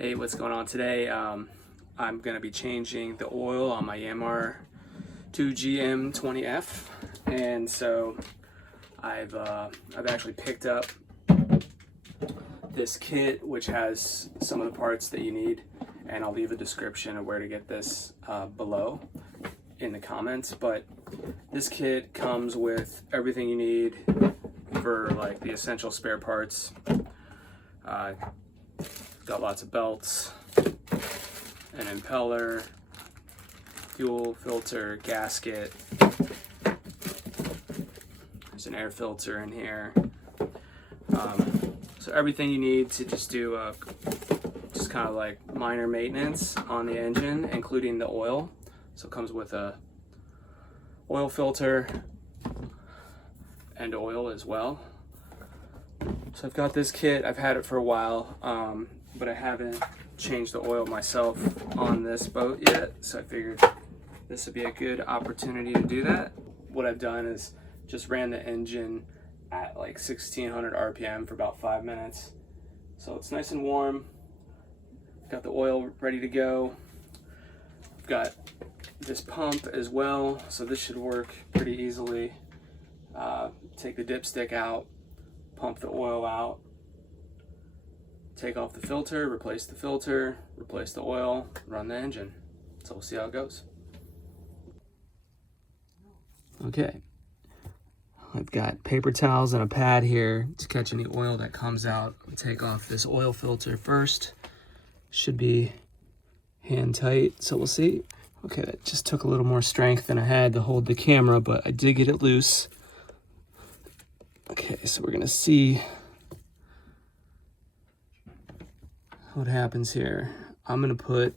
Hey, what's going on today? I'm going to be changing the oil on my Yanmar 2GM20F, and so I've actually picked up this kit which has some of the parts that you need, and I'll leave a description of where to get this below in the comments. But this kit comes with everything you need for like the essential spare parts. Got lots of belts, an impeller, fuel filter, gasket. There's an air filter in here. So everything you need to just do just kind of like minor maintenance on the engine, including the oil. So it comes with a oil filter and oil as well. So I've got this kit. I've had it for a while, but I haven't changed the oil myself on this boat yet. So I figured this would be a good opportunity to do that. What I've done is just ran the engine at like 1600 RPM for about 5 minutes. So it's nice and warm. Got the oil ready to go. I've got this pump as well, so this should work pretty easily. Take the dipstick out, pump the oil out, take off the filter, replace the oil, run the engine. So we'll see how it goes. Okay, I've got paper towels and a pad here to catch any oil that comes out. I'll take off this oil filter first. Should be hand tight, so we'll see. Okay, that just took a little more strength than I had to hold the camera, but I did get it loose. Okay, so we're gonna see what happens here. I'm gonna put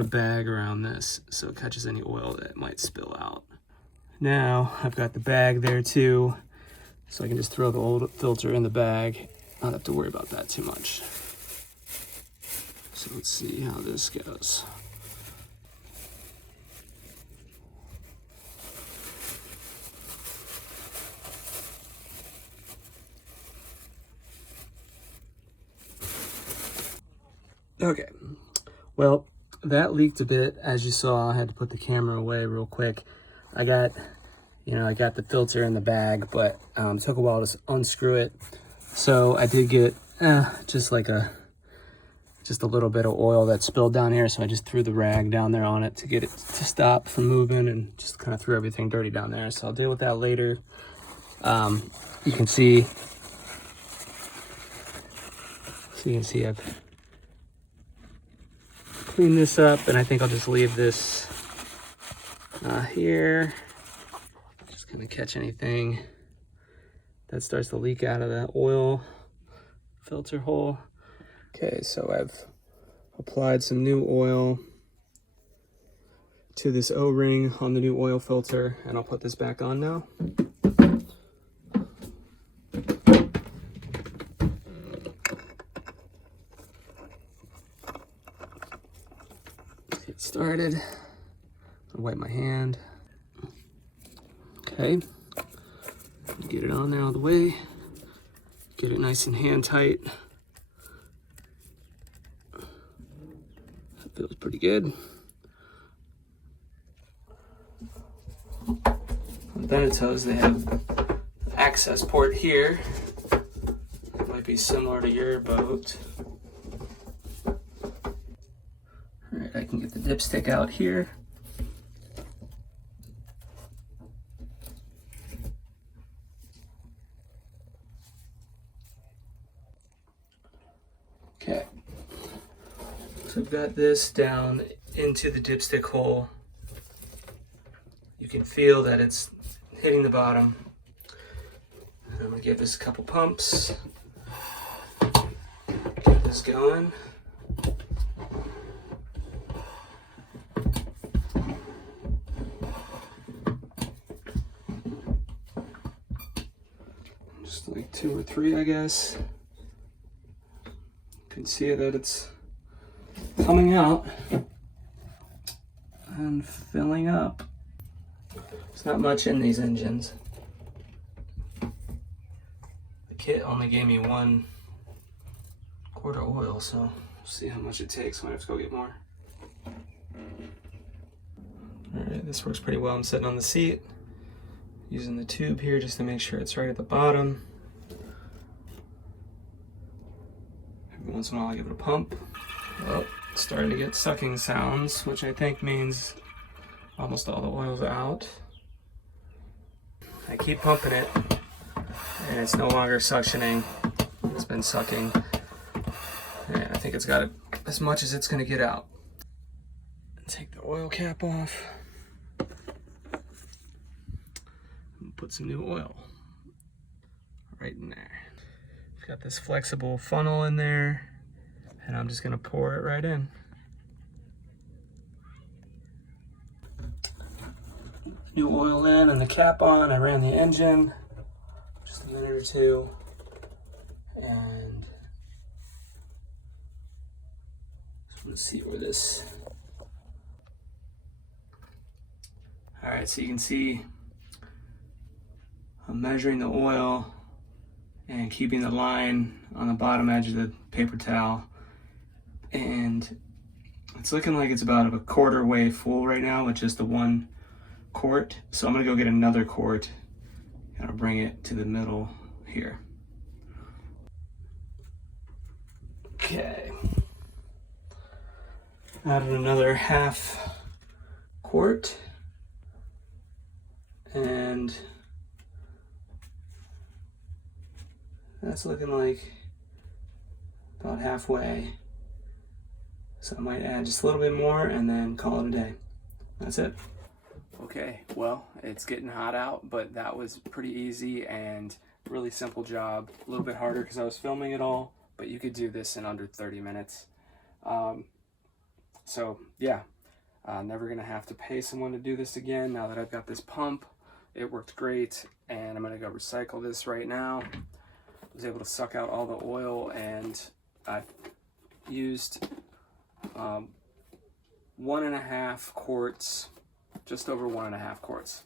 a bag around this so it catches any oil that might spill out. Now I've got the bag there too, so I can just throw the old filter in the bag. I don't have to worry about that too much. So let's see how this goes. Okay, well, that leaked a bit. As you saw, I had to put the camera away real quick. I got the filter in the bag, but it took a while to unscrew it. So I did get just a little bit of oil that spilled down here. So I just threw the rag down there on it to get it to stop from moving, and just kind of threw everything dirty down there. So I'll deal with that later. You can see I've clean this up, and I think I'll just leave this here. Just gonna catch anything that starts to leak out of the oil filter hole. Okay, so I've applied some new oil to this O-ring on the new oil filter, and I'll put this back on now. Get started. I'll wipe my hand. Okay, get it on there all the way. Get it nice and hand tight. That feels pretty good. On Benetto's, they have an access port here. It might be similar to your boat. Alright, I can get the dipstick out here. Okay, so I've got this down into the dipstick hole. You can feel that it's hitting the bottom. I'm gonna give this a couple pumps. Get this going. Just like 2 or 3, I guess. You can see that it's coming out and filling up. There's not much in these engines. The kit only gave me 1 quart of oil, so See how much it takes. Might have to go get more. All right, this works pretty well. I'm sitting on the seat, using the tube here just to make sure it's right at the bottom. Every once in a while I give it a pump. Oh, it's starting to get sucking sounds, which I think means almost all the oil's out. I keep pumping it, and it's no longer suctioning. It's been sucking. And I think it's got as much as it's gonna get out. Take the oil cap off. And put some new oil right in there. Got this flexible funnel in there, and I'm just gonna pour it right in. New oil in and the cap on. I ran the engine just a minute or two, and let's see where this. All right, so you can see I'm measuring the oil and keeping the line on the bottom edge of the paper towel, and it's looking like it's about a quarter way full right now with just the one quart. So I'm gonna go get another quart and I'll bring it to the middle here. Okay, added another half quart, and that's looking like about halfway. So I might add just a little bit more and then call it a day. That's it. Okay, well, it's getting hot out, but that was pretty easy and really simple job. A little bit harder because I was filming it all, but you could do this in under 30 minutes. So yeah, never gonna have to pay someone to do this again now that I've got this pump. It worked great, and I'm gonna go recycle this right now. I was able to suck out all the oil, and I used 1.5 quarts, just over 1.5 quarts.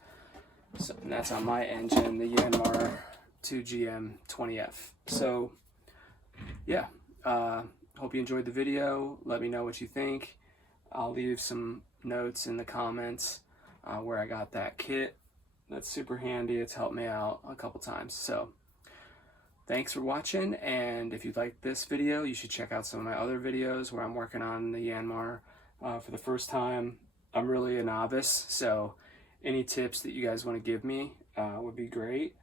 So, and that's on my engine, the Yanmar 2GM20F. So yeah, hope you enjoyed the video. Let me know what you think. I'll leave some notes in the comments where I got that kit. That's super handy. It's helped me out a couple times. So thanks for watching, and if you like this video, you should check out some of my other videos where I'm working on the Yanmar for the first time. I'm really a novice, so any tips that you guys want to give me would be great.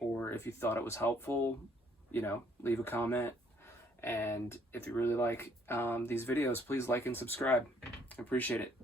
Or if you thought it was helpful, you know, leave a comment. And if you really like these videos, please like and subscribe. I appreciate it.